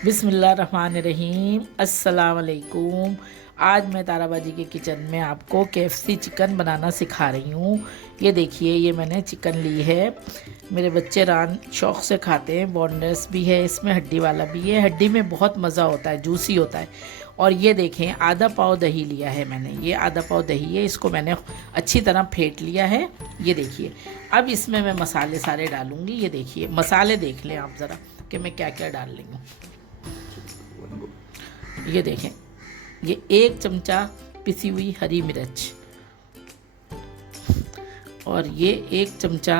बिस्मिल्लाहिर्रहमानिर्रहीम, अस्सलाम वालेकुम। आज मैं ताराबाजी के किचन में आपको KFC चिकन बनाना सिखा रही हूँ। ये देखिए, ये मैंने चिकन ली है। मेरे बच्चे रान शौक़ से खाते हैं। बोनलेस भी है, इसमें हड्डी वाला भी है। हड्डी में बहुत मज़ा होता है, जूसी होता है। और ये देखें, आधा पाव दही लिया है मैंने। ये आधा पाव दही है, इसको मैंने अच्छी तरह फेंट लिया है। ये देखिए, अब इसमें मैं मसाले सारे डालूँगी। ये देखिए, मसाले देख लें आप ज़रा कि मैं क्या क्या डाल रही हूँ। ये देखें, ये 1 चमचा पिसी हुई हरी मिर्च, और ये 1 चमचा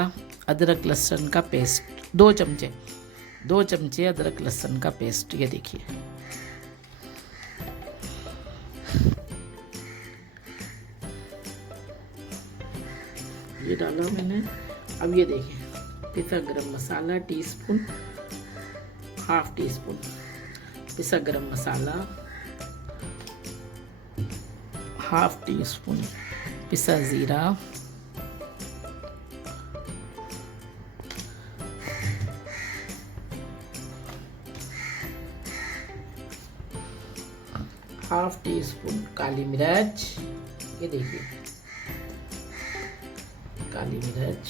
अदरक लहसुन का पेस्ट, 2 चमचे अदरक लहसुन का पेस्ट। ये देखिए, ये डाला मैंने। अब ये देखें, पिसा गरम मसाला टीस्पून, ½ टीस्पून पिसा गरम मसाला, ½ टीस्पून पिसा ज़ीरा, ½ टीस्पून काली मिर्च। ये देखिए, काली मिर्च,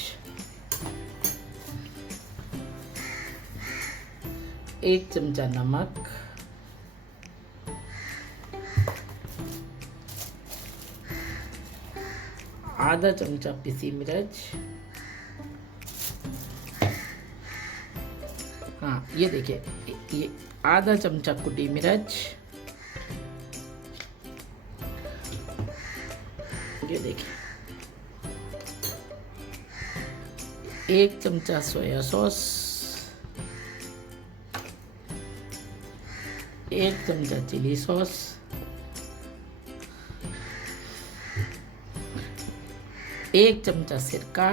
1 चमचा नमक, आधा चमचा पिसी मिर्च। हाँ, ये देखिए, ये आधा चमचा कुटी मिर्च। ये देखिए, 1 चमचा सोया सॉस, 1 चमचा चिली सॉस, 1 चमचा सिरका,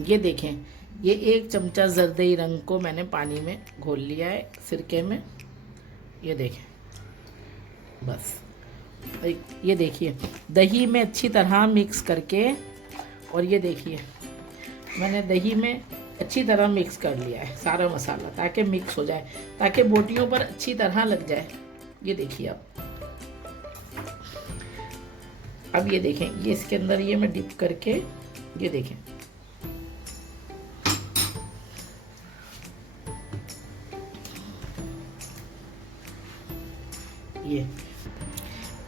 ये देखें, ये 1 चमचा जरदई रंग को मैंने पानी में घोल लिया है, सिरके में। ये देखें, बस ये देखिए, दही में अच्छी तरह मिक्स करके, और ये देखिए, मैंने दही में अच्छी तरह मिक्स कर लिया है सारा मसाला, ताकि मिक्स हो जाए, ताकि बोटियों पर अच्छी तरह लग जाए। ये देखिए, अब ये देखें, ये इसके अंदर ये मैं डिप करके, ये देखें,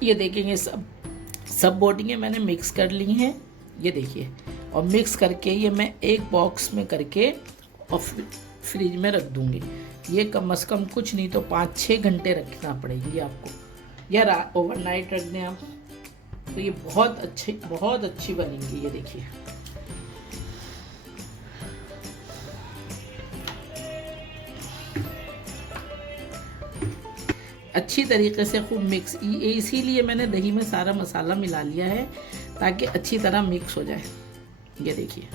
ये देखेंगे, सब बोटियाँ मैंने मिक्स कर ली हैं। ये देखिए, और मिक्स करके ये मैं एक बॉक्स में करके और फ्रिज में रख दूंगी। ये कम से कम कुछ नहीं तो 5-6 घंटे रखना पड़ेगी आपको, या ओवरनाइट रख दें आप, तो ये बहुत अच्छी बनेंगी। ये देखिए, अच्छी तरीके से खूब मिक्स, इसीलिए मैंने दही में सारा मसाला मिला लिया है, ताकि अच्छी तरह मिक्स हो जाए। ये देखिए,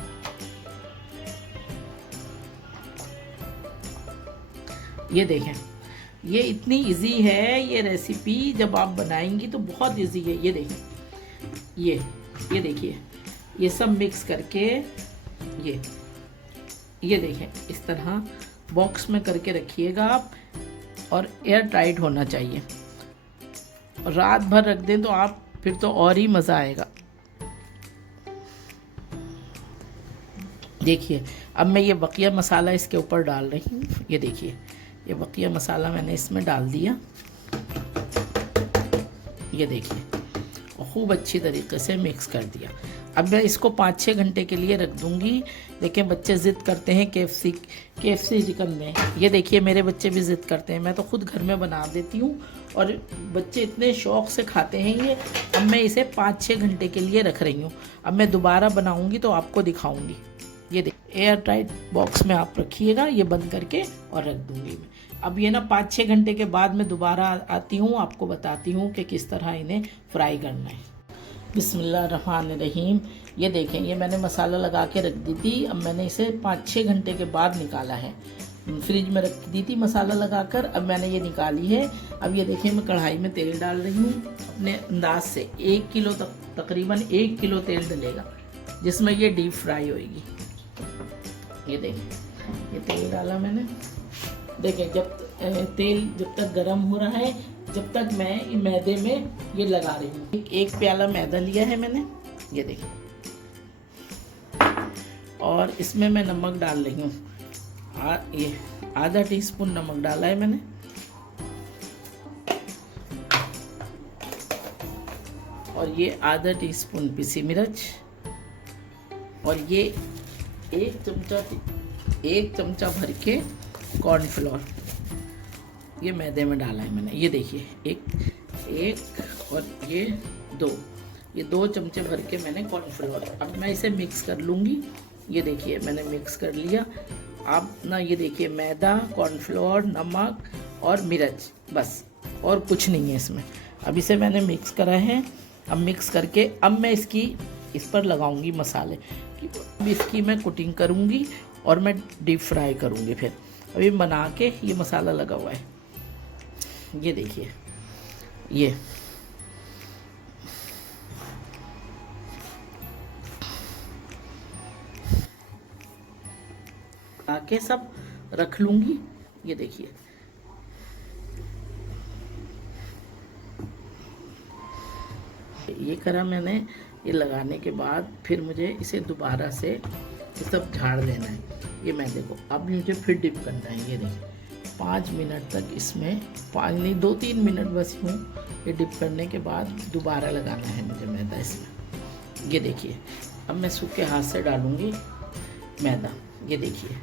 ये देखें, ये इतनी इजी है ये रेसिपी, जब आप बनाएंगी तो बहुत इजी है। ये देखें, ये देखिए, ये सब मिक्स करके, ये देखें, इस तरह बॉक्स में करके रखिएगा आप, और एयर टाइट होना चाहिए। रात भर रख दें तो आप, फिर तो और ही मज़ा आएगा। देखिए, अब मैं ये बकिया मसाला इसके ऊपर डाल रही हूँ। ये देखिए, ये बकिया मसाला मैंने इसमें डाल दिया। ये देखिए, और खूब अच्छी तरीके से मिक्स कर दिया। अब मैं इसको 5-6 घंटे के लिए रख दूंगी। देखें, बच्चे ज़िद करते हैं KFC चिकन में। ये देखिए, मेरे बच्चे भी ज़िद करते हैं। मैं तो खुद घर में बना देती हूँ, और बच्चे इतने शौक़ से खाते हैं ये। अब मैं इसे 5-6 घंटे के लिए रख रही हूँ। अब मैं दोबारा बनाऊँगी तो आपको दिखाऊँगी। ये देखिए, एयर टाइट बॉक्स में आप रखिएगा, ये बंद करके, और रख दूँगी मैं। अब ये ना 5-6 घंटे के बाद मैं दोबारा आती हूँ, आपको बताती हूँ कि किस तरह इन्हें फ्राई करना है। बिस्मिल्लाहिर्रहमानिर्रहीम। ये देखें, ये मैंने मसाला लगा के रख दी थी। अब मैंने इसे 5-6 घंटे के बाद निकाला है। फ्रिज में रख दी थी मसाला लगाकर, अब मैंने ये निकाली है। अब ये देखिए, मैं कढ़ाई में तेल डाल रही हूँ अपने अंदाज से। 1 किलो तक, तकरीबन 1 किलो तेल डलेगा। जिसमें ये डीप फ्राई होएगी। ये देखिए, ये तेल डाला मैंने। देखिए तेल जब तक गर्म हो रहा है, जब तक मैं मैदे में ये लगा रही हूँ। एक प्याला मैदा लिया है मैंने, ये देखिए, और इसमें मैं नमक डाल रही हूँ। ये आधा टीस्पून नमक डाला है मैंने, और ये आधा टीस्पून पिसी मिर्च, और ये एक चमचा भर के कॉर्नफ्लोर ये मैदे में डाला है मैंने। ये देखिए, एक और ये दो चमचे भर के मैंने कॉर्नफ्लोर। अब मैं इसे मिक्स कर लूँगी। ये देखिए, मैंने मिक्स कर लिया। आप ना ये देखिए, मैदा, कॉर्नफ्लोर, नमक और मिर्च, बस, और कुछ नहीं है इसमें। अब इसे मैंने मिक्स करा है। अब मिक्स करके अब मैं इस पर लगाऊंगी मसाले। अब इसकी मैं कोटिंग करूंगी और मैं डीप फ्राई करूंगी। फिर अभी बना के ये मसाला लगा हुआ है, ये देखिए, ये आके सब रख लूंगी। ये देखिए, ये करा मैंने। ये लगाने के बाद फिर मुझे इसे दोबारा से ये सब झाड़ देना है, ये मैदे को। अब मुझे फिर डिप करना है। ये देखिए, 5 मिनट तक इसमें, 5 नहीं 2-3 मिनट बस यूँ ये डिप करने के बाद दोबारा लगाना है मुझे मैदा इसमें। ये देखिए, अब मैं सूखे हाथ से डालूँगी मैदा। ये देखिए,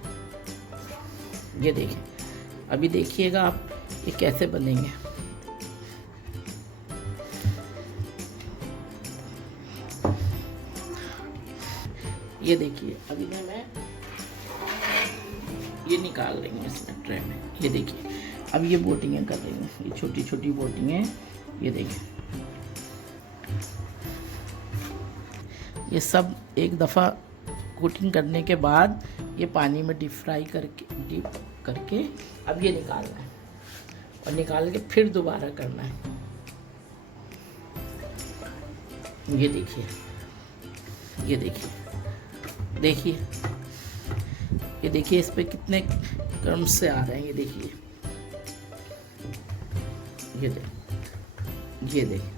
ये देखिए, अभी देखिएगा आप ये कैसे बनेंगे। ये देखिए, अभी मैं ये निकाल रही हूँ इसमें ट्रे में। ये देखिए, अब ये बोटिंगें कर रही हूँ, ये छोटी छोटी बोटिंगें। ये देखिए, ये सब एक दफ़ा कोटिंग करने के बाद ये पानी में डीप करके अब ये निकालना है, और निकाल के फिर दोबारा करना है। ये देखिए, ये देखिए, देखिए, ये देखिए, इस पे कितने क्रम से आ रहे हैं। ये देखिए, ये देखिए,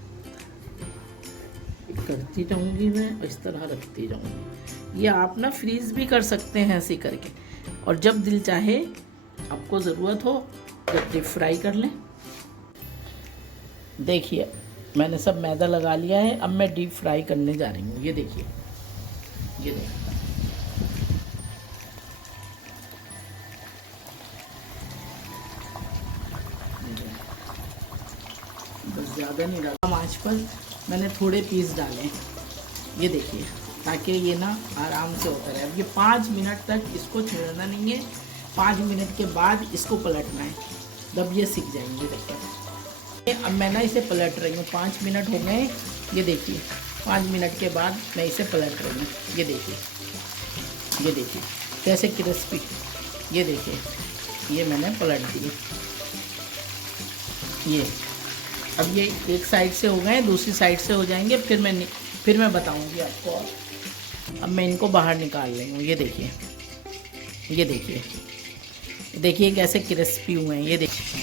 करती जाऊंगी मैं और इस तरह रखती जाऊंगी। ये आप ना फ्रीज भी कर सकते हैं ऐसे करके, और जब दिल चाहे, आपको ज़रूरत हो, जब डीप फ्राई कर लें। देखिए, मैंने सब मैदा लगा लिया है। अब मैं डीप फ्राई करने जा रही हूँ। ये देखिए, ये देखिए, बस ज़्यादा नहीं डाला। आँच पर मैंने थोड़े पीस डाले, ये देखिए, ताकि ये ना आराम से होता रहे। अब ये 5 मिनट तक इसको छेड़ना नहीं है। 5 मिनट के बाद इसको पलटना है, तब ये सीख जाएंगे। देखिए, अब मैं ना इसे पलट रही हूँ। 5 मिनट हो गए। ये देखिए, 5 मिनट के बाद मैं इसे पलट रही हूँ। ये देखिए, ये देखिए कैसे क्रिस्पी। ये देखिए, ये मैंने पलट दिए। ये अब ये एक साइड से हो गए, दूसरी साइड से हो जाएंगे, फिर मैं बताऊंगी आपको। अब मैं इनको बाहर निकाल रही हूँ। ये देखिए, ये देखिए, देखिए कैसे क्रिस्पी हुए हैं। ये देखिए,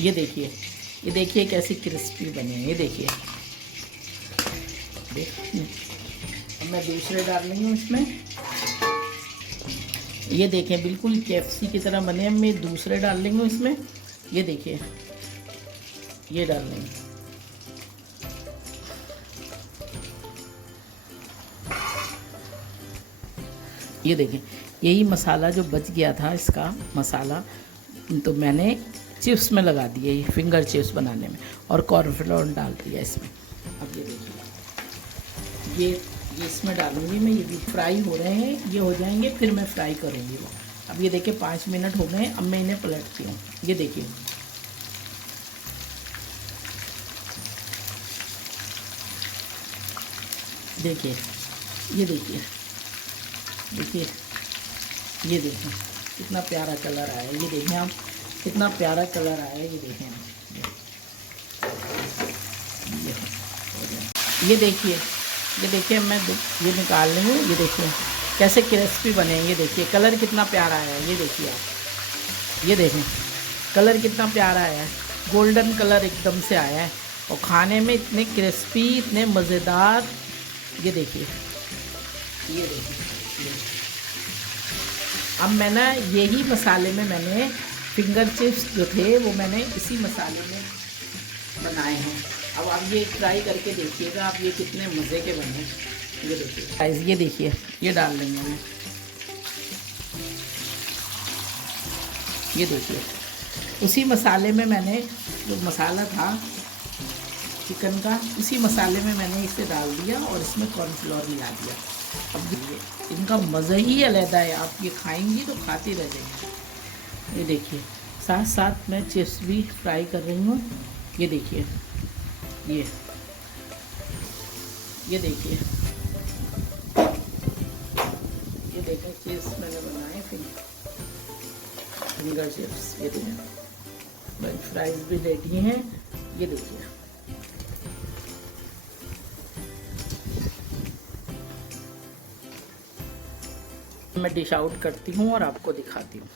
ये देखिए, ये देखिए कैसे क्रिस्पी बने हैं। ये देखिए, अब मैं दूसरे डाल रही हूँ इसमें। ये देखें, बिल्कुल KFC की तरह बने हैं। मैं दूसरे डाल रही हूँ इसमें। ये देखिए, ये डाल लेंगे। ये देखें, यही मसाला जो बच गया था, इसका मसाला तो मैंने चिप्स में लगा दिया, ये फिंगर चिप्स बनाने में, और कॉर्नफ्लोर डाल दिया इसमें। अब ये देखिए, ये इसमें डालूंगी मैं। ये भी फ्राई हो रहे हैं, ये हो जाएंगे, फिर मैं फ्राई करूँगी वो। अब ये देखिए, 5 मिनट हो गए। अब मैं इन्हें पलटती हूँ। ये देखिए, देखिए, ये देखिए, देखिए, ये देखिए कितना प्यारा कलर आया है। ये देखें आप, कितना प्यारा कलर आया है। ये देखें आप, ये ये देखिए मैं ये निकाल रही हूँ। ये देखिए कैसे क्रिस्पी बने हैं। ये देखिए कलर कितना प्यारा आया है। ये देखिए आप, ये देखें कलर कितना प्यारा आया है, गोल्डन कलर एकदम से आया है और खाने में इतने क्रिस्पी, इतने मज़ेदार। ये देखिए, ये देखिए। अब मैं ना यही मसाले में मैंने फिंगर चिप्स जो थे वो मैंने इसी मसाले में बनाए हैं। अब आप ये ट्राई करके देखिएगा, आप ये कितने मज़े के बने। ये देखिए गाइस, ये देखिए ये डाल देंगे मैं। ये देखिए उसी मसाले में मैंने जो मसाला था चिकन का, उसी मसाले में मैंने इसे डाल दिया और इसमें कॉर्नफ्लोर मिला दिया। अब देखिए इनका मज़ा ही अलग है, आप ये खाएंगी तो खाती रह जाएंगी। ये देखिए साथ साथ मैं चिप्स भी फ्राई कर रही हूँ। ये देखिए ये देखिए, ये देखिए चिप्स मैंने बनाए फिंगर चिप्स। ये देखिए फ्रेंच फ्राइज भी रेडी हैं। ये देखिए मैं डिश आउट करती हूँ और आपको दिखाती हूँ।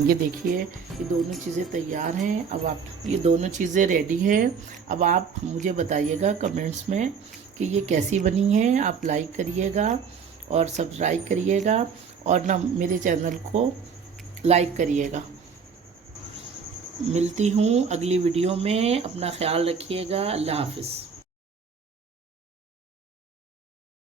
ये देखिए ये दोनों चीज़ें तैयार हैं। अब आप, ये दोनों चीज़ें रेडी हैं। अब आप मुझे बताइएगा कमेंट्स में कि ये कैसी बनी है। आप लाइक करिएगा और सब्सक्राइब करिएगा और ना मेरे चैनल को लाइक करिएगा। मिलती हूँ अगली वीडियो में। अपना ख्याल रखिएगा। अल्लाह हाफिज़।